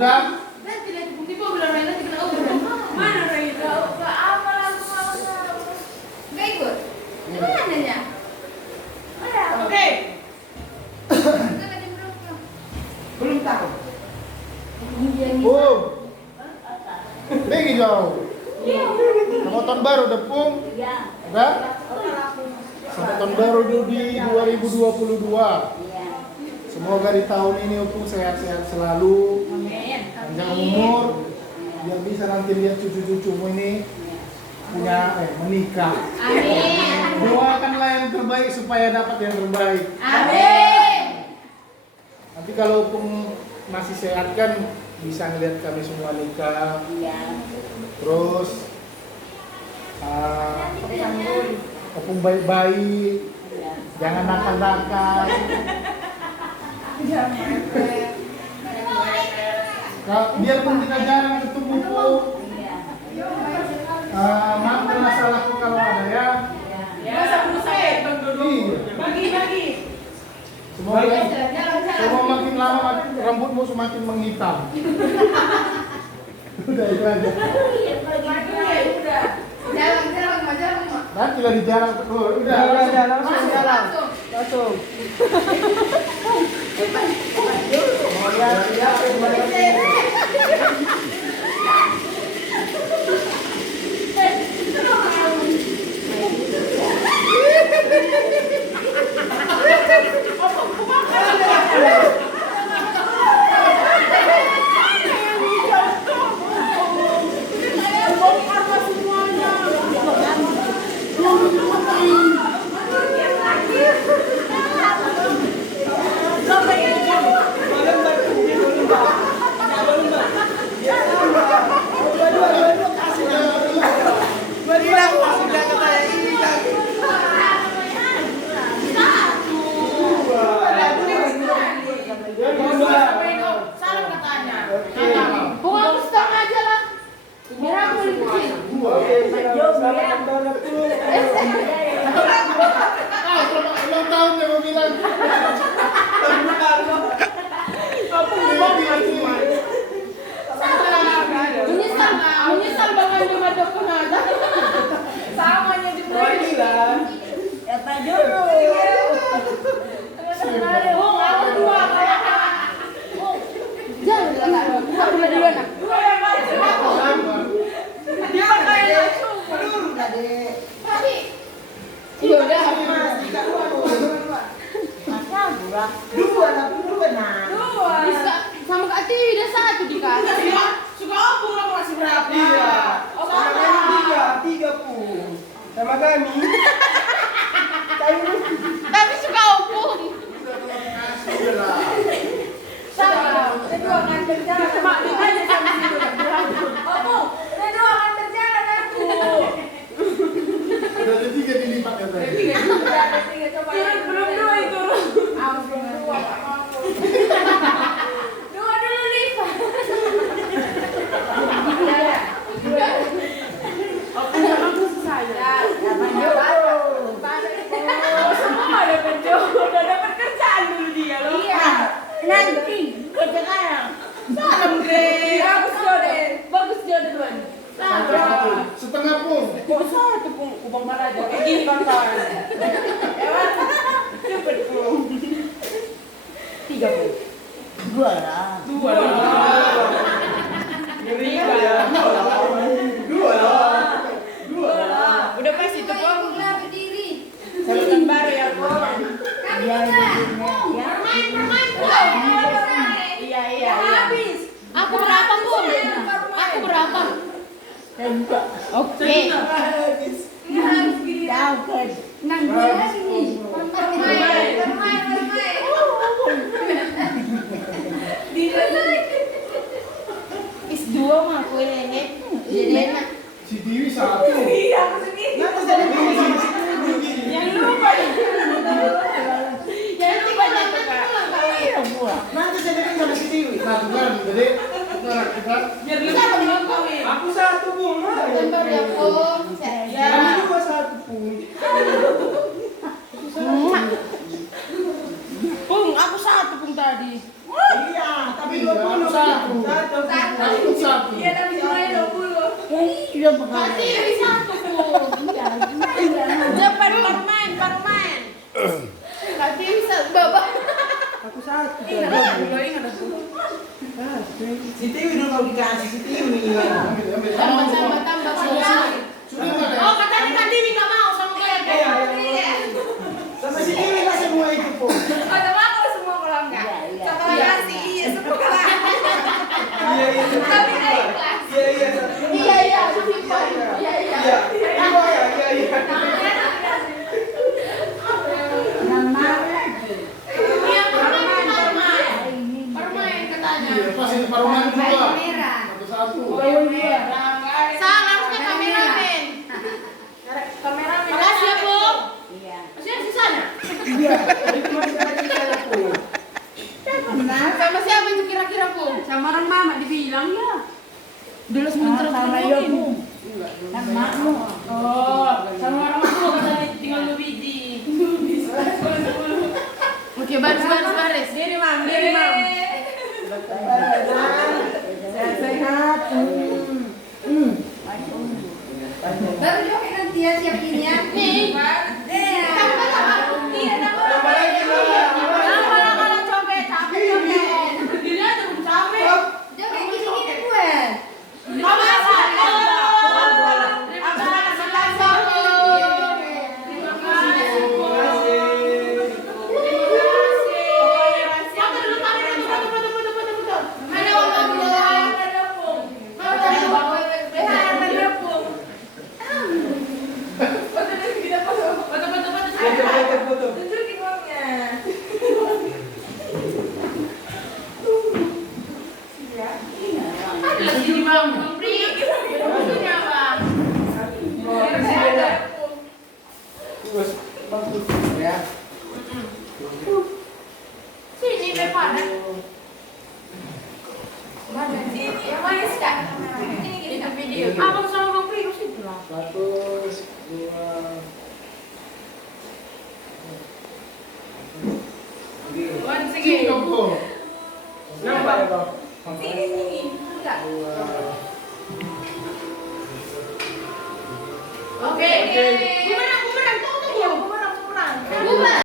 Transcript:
Udah? Nanti lagi bukti kok bilang lain nanti kena udah. Mana Rai? Gak apa langsung. Gak ikut? Gimana ya? Oke. Belum tahu. Pung. Lagi jauh. Sama tahun baru udah Pung. Udah? Sama tahun baru di 2022. Semoga di tahun ini Pung sehat-sehat selalu. Panjang umur. Biar bisa nanti lihat cucu-cucumu ini menikah. Amin. Doakanlah yang terbaik supaya dapat yang terbaik. Amin. Nanti kalau Pung masih sehat kan bisa ngeliat kami semua nikah. Terus Opung baik-baik, jangan nakal-nakal. Biarpun kita jarang ketemu Pung, maafkan masalahku kalau ada ya. Bagi. Semoga makin lama rambutmu semakin menghitam. Udah itu aja. Jalan. Nanti lah di jalan keluar. Udah. Langsung. Ulang tahun ya mau bilang. Menyesal banget di mata penada. Samanya di Baiklah. Ya Pak Juru. Aku dua. Jangan aku dua nak. Dia pakai langsung. Tapi iya udah. Dua nah. Bisa sama Kak Tiwi udah satu dikasih. Suka opung lah masih berapa? Iya. Oh, Sama kami tiga pun. Sama kami. tapi suka opung. Sama. Kedua akan berjalan. Cuma aja sama situ berantem. Opung. Kedua akan berjalan aku. Udah ada 3 dilipat ya tadi. Tiga coba. Belum dua itu. Aku belum dua. Dua dulu lipat. Opung sama aku saya. Semua ada penjodoh, udah dapat kerjaan dulu dia loh. Iya. Nanti kerja sekarang. Salam Gre. Bagus jodoh Tuan. Setengah Pung. Kok satu pun ubang balaja kayak gini kawan. Ewan. Cepet pun. Tiga pun. Dua lah. Dua lah. Ngeri ya. Dua lah. Udah pas itu Pong. Saluran baru ya Pong. Iya. Aku berapa Pun? Aku berapa? Enggak. Oke. Dapat. Is dua mah aku ini. Jadi enak. Si Tiwi 1. Iya, aku sendiri. Nanti saya bikin sama si Tiwi gini. Yang lupa. Jangan lupa jangan Iya, gua. Nanti saya bikin sama si Tiwi. Nah, bukan. Jadi kita Biar lebih kawin. Aku satu Pung. Gambar ya Pun. Ya, Iya. aku juga satu Pung. Pung, aku satu Pung tadi. Iya, tapi 20 satu. Satu. Ikut satu. Iya, tapi jumlahnya 20. Iya, Berarti lebih satu, Pung. Cepat, Parman. Berarti bisa babak. Aku satu. Si Tiwi dulu mau dikasih si Tiwi. Tambah. Sudah nggak ada? Oh, katanya kan Tiwi nggak mau sama gue. Iya. Sama si Tiwi lah semua itu pun. Oh, sama aku semua kalau enggak. Sama nasi, iya semua. Iya. Tapi nggak ikhlas. Iya. Iya, aku simpan. Iya. Iya. Iya, permain katanya. Iya, pas ini paruman dua. Satu. Salah, harusnya kameramen. Makasih ya, Pung. Masih ada sisanya? Itu masih ada sisanya pun. Sama siapa itu kira-kira, Pung? Sama orang mama dibilang ya. Dulu sebentar Sama ibu. Sama makmu. Oh, sama orang tua katanya tinggal 2 biji. Oke, baris. Diri mam. Sehat. Baru juga nanti ya siap ini ya. Nih. Tambah. Iya, tambah. Tambah lagi, tambah. Tambah kalau cobek, capek. Diri aja belum capek. Jangan gini gue. Tambah satu. Foto. Tunjukin uangnya. Ada sini bang, beri. Maksudnya bang. Terus bagus ya. Sini depan. Mana sini? Yang mana sih? Ini kita video. Abang sama bang Pri harus itu lah. 100, 2. Wan Sini segi. dong, Bro. Nampak ya, Bang? Sini. Enggak. Oke. Bumerang. Tunggu. Bumerang.